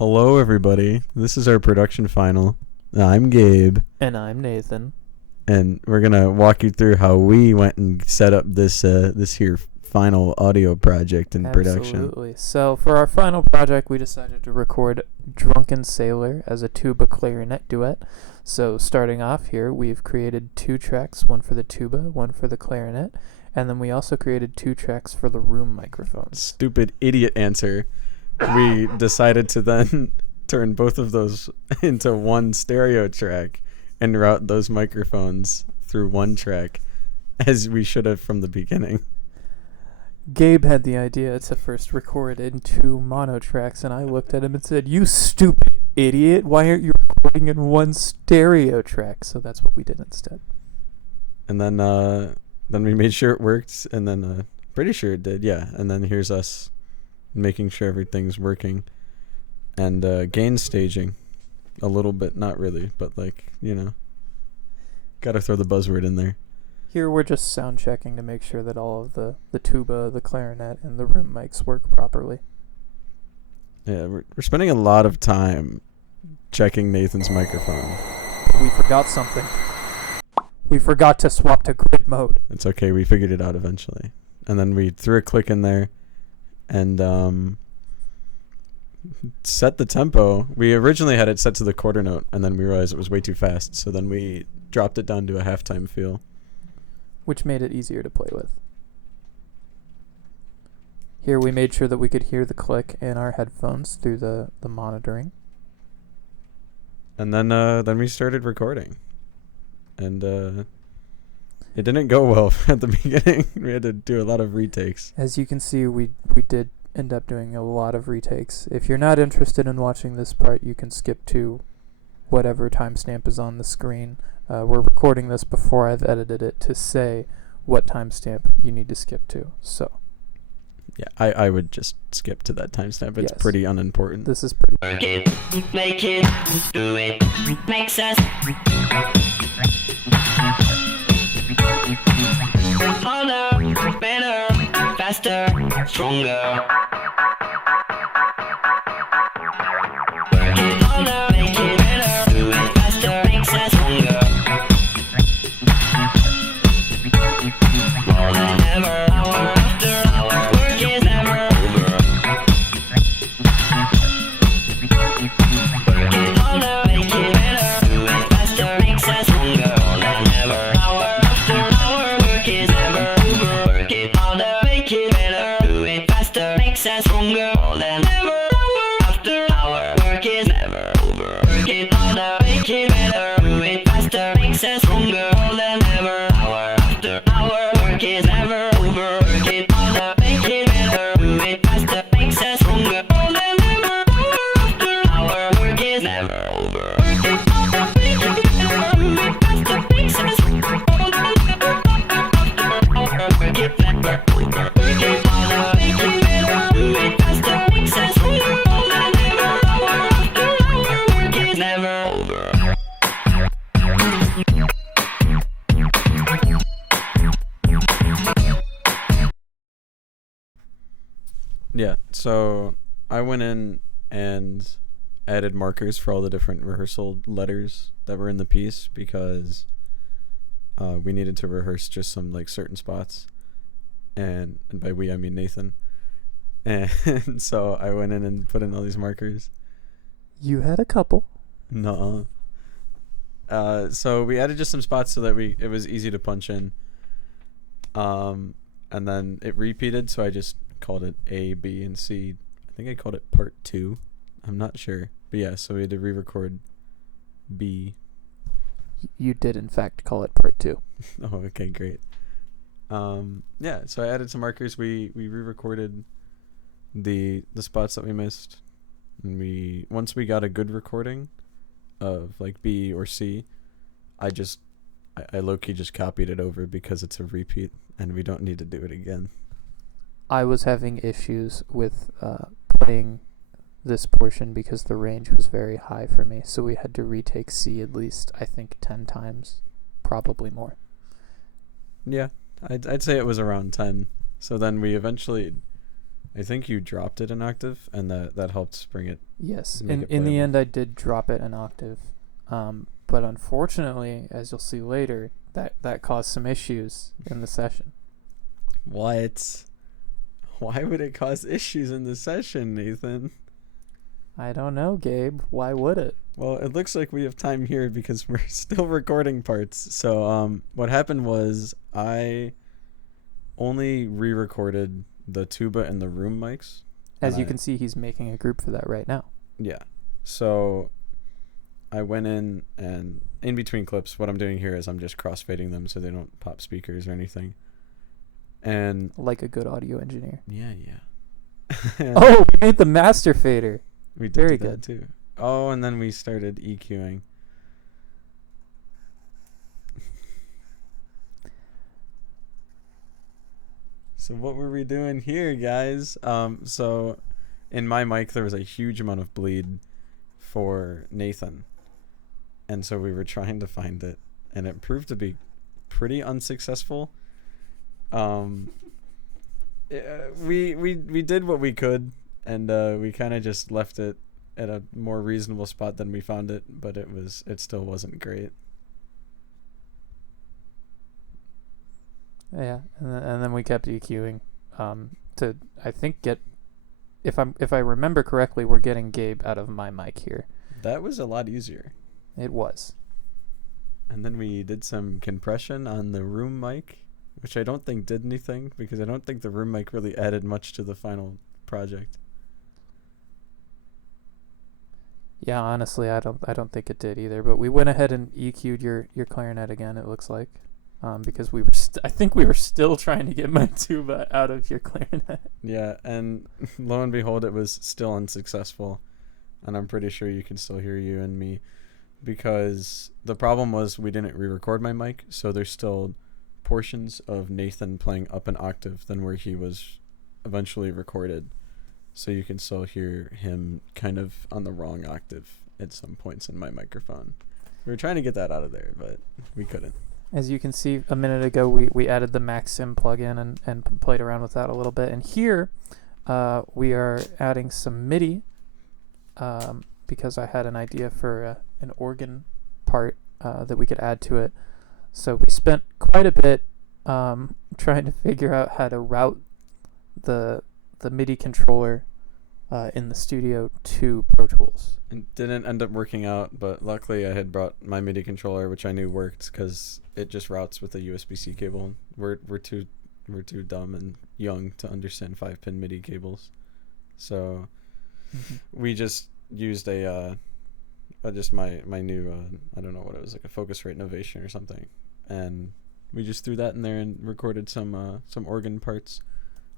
Hello, everybody. This is our production final. I'm Gabe, And I'm Nathan. and we're gonna walk you through how we went and set up this here final audio project in production. Absolutely. So for our final project, we decided to record Drunken Sailor as a tuba clarinet duet. So starting off here, we've created 2 tracks, one for the tuba, one for the clarinet, and then we also created 2 tracks for the room microphones. Stupid idiot answer. We decided to then turn both of those into one stereo track and route those microphones through one track, as we should have from the beginning. Gabe had the idea to first record in 2 mono tracks, and I looked at him and said, "You stupid idiot, why aren't you recording in one stereo track?" So that's what we did instead. And then we made sure it worked, and then pretty sure it did, yeah. And then here's us making sure everything's working, and gain staging a little bit, not really, but gotta throw the buzzword in there. Here we're just sound checking to make sure that all of the tuba, the clarinet, and the room mics work properly. Yeah, we're spending a lot of time checking Nathan's microphone. We forgot something. We forgot to swap to grid mode. It's okay, we figured it out eventually. And then we threw a click in there and set the tempo. We originally had it set to the quarter note, and then we realized it was way too fast, so then we dropped it down to a halftime feel. Which made it easier to play with. Here we made sure that we could hear the click in our headphones through the monitoring. And then we started recording. And it didn't go well at the beginning. We had to do a lot of retakes. As you can see, we did end up doing a lot of retakes. If you're not interested in watching this part, you can skip to whatever timestamp is on the screen. We're recording this before I've edited it to say what timestamp you need to skip to. So yeah, I would just skip to that timestamp. It's Yes. pretty unimportant. This is pretty. Work it, make it, do it, makes us harder, better, faster, stronger. Work it harder, make it better, do it faster, makes us stronger. More than ever, hour after hour, work is never over. Work it harder, make it better, do it faster, makes us stronger. More than ever, hour after hour, work is never over. Work it harder, make it better, do it faster, makes us stronger. More than ever, hour after hour, work is never over. Work it harder, make it better, do it faster, makes us stronger. More than ever, hour after hour, work is never over. Work it harder, make it better, do it faster, makes us stronger. More than ever, hour after hour, work is never over. Work it harder, make it better, do it faster, makes us stronger. More than ever, hour, work it never over. Work it harder, make it better, do it faster, makes us stronger. More than ever, hour after hour, work is never over. Yeah, so I went in and added markers for all the different rehearsal letters that were in the piece because we needed to rehearse just some certain spots, and by we I mean Nathan. And so I went in and put in all these markers. You had a couple. Nuh-uh. So we added just some spots so that it was easy to punch in. And then it repeated, so I just called it A, B, and C. I think I called it part 2. I'm not sure. But yeah, so we had to re-record B. You did in fact call it part 2. Oh, okay, great. Yeah, so I added some markers. We re-recorded the spots that we missed. And once we got a good recording of B or C, I low-key just copied it over because it's a repeat and we don't need to do it again. I was having issues with playing this portion because the range was very high for me, so we had to retake C at least, I think, 10 times, probably more. Yeah, I'd say it was around 10. So then we eventually I think you dropped it an octave, and that helped bring it. Yes. Make In it the playable. end, I did drop it an octave. But unfortunately, as you'll see later, that caused some issues in the session. What? Why would it cause issues in the session, Nathan? I don't know, Gabe. Why would it? Well, it looks like we have time here because we're still recording parts. So, what happened was I only re-recorded the tuba and the room mics. As And you can see, he's making a group for that right now. Yeah. So I went in, and in between clips, what I'm doing here is I'm just crossfading them so they don't pop speakers or anything. And Like a good audio engineer. yeah. Oh, we made the master fader. We did very do that good. too. Oh, and then we started EQing. So what were we doing here, guys? So in my mic there was a huge amount of bleed for Nathan. And so we were trying to find it, and it proved to be pretty unsuccessful. We did what we could, and we kind of just left it at a more reasonable spot than we found it, but it still wasn't great. Yeah, and then we kept EQing to I think get if I remember correctly, we're getting Gabe out of my mic here. That was a lot easier. It was. And then we did some compression on the room mic, which I don't think did anything because I don't think the room mic really added much to the final project. Yeah, honestly, I don't think it did either. But we went ahead and EQ'd your clarinet again. It looks like, because we were I think we were still trying to get my tuba out of your clarinet. Yeah, and lo and behold, it was still unsuccessful, and I'm pretty sure you can still hear you and me, because the problem was we didn't re-record my mic, so there's still portions of Nathan playing up an octave than where he was eventually recorded. So you can still hear him kind of on the wrong octave at some points in my microphone. We were trying to get that out of there, but we couldn't. As you can see, a minute ago, we added the Maxim plugin and played around with that a little bit. And here, we are adding some MIDI, because I had an idea for an organ part that we could add to it. So we spent quite a bit trying to figure out how to route the MIDI controller in the studio to Pro Tools. It didn't end up working out, but luckily I had brought my MIDI controller, which I knew worked because it just routes with a USB-C cable. We're too dumb and young to understand 5-pin MIDI cables, so we just used just my new I don't know what it was, like a Focusrite Novation or something, and we just threw that in there and recorded some organ parts.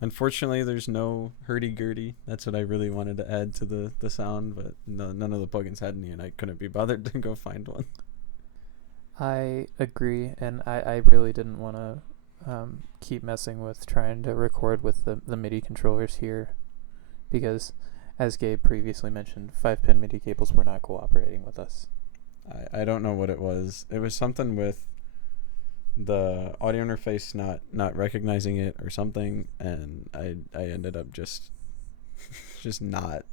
Unfortunately, there's no hurdy-gurdy. That's what I really wanted to add to the sound, but none of the plugins had any, and I couldn't be bothered to go find one. I agree, and I really didn't want to keep messing with trying to record with the MIDI controllers here, because, as Gabe previously mentioned, 5-pin MIDI cables were not cooperating with us. I don't know what it was. It was something with the audio interface not recognizing it or something, and I ended up just not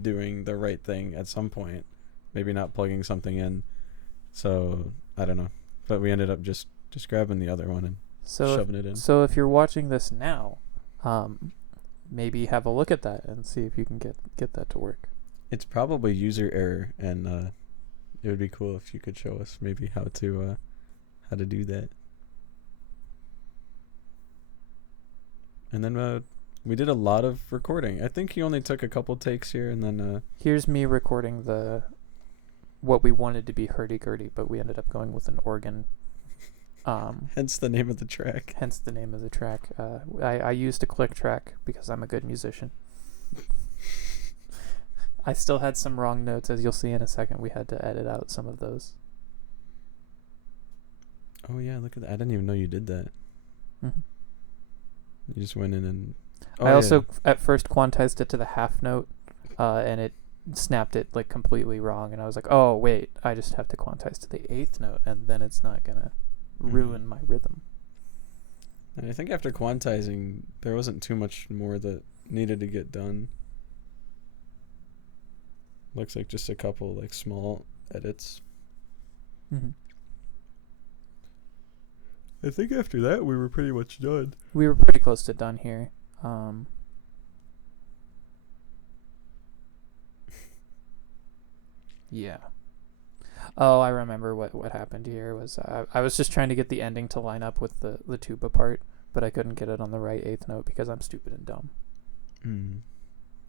doing the right thing at some point, maybe not plugging something in, so I don't know, but we ended up just grabbing the other one and shoving it in. So if you're watching this now, maybe have a look at that and see if you can get that to work. It's probably user error, and it would be cool if you could show us maybe how to do that. And then we did a lot of recording. I think he only took a couple takes here, and then Here's me recording what we wanted to be hurdy-gurdy, but we ended up going with an organ. Hence the name of the track. Hence the name of the track. I used a click track because I'm a good musician. I still had some wrong notes, as you'll see in a second. We had to edit out some of those. Oh yeah, look at that. I didn't even know you did that. Mm-hmm. You just went in and... I also at first quantized it to the half note, and it snapped it like completely wrong. And I was like, oh wait, I just have to quantize to the 8th note, and then it's not gonna ruin my rhythm. And I think after quantizing, there wasn't too much more that needed to get done. Looks like just a couple like small edits. Hmm. I think after that we were pretty much done. We were pretty close to done here. Yeah. Oh, I remember what happened here was I was just trying to get the ending to line up with the tuba part, but I couldn't get it on the right eighth note because I'm stupid and dumb.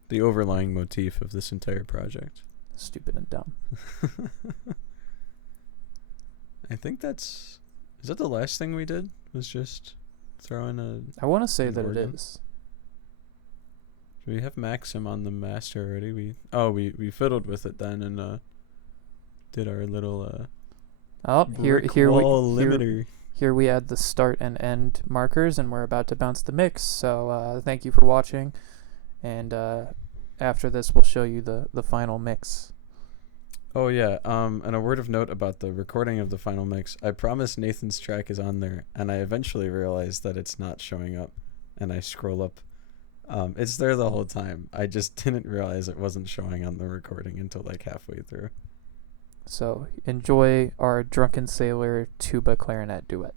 The overlying motif of this entire project. Stupid and dumb. I think is that the last thing we did? Was just throw in I want to say an that organ? it is. Do we have Maxim on the master already? We fiddled with it then and did our little limiter. Here we add the start and end markers, and we're about to bounce the mix. So thank you for watching, and after this we'll show you the final mix. Oh yeah, and a word of note about the recording of the final mix. I promise Nathan's track is on there, and I eventually realized that it's not showing up, and I scroll up. It's there the whole time. I just didn't realize it wasn't showing on the recording until like halfway through. So enjoy our Drunken Sailor tuba clarinet duet.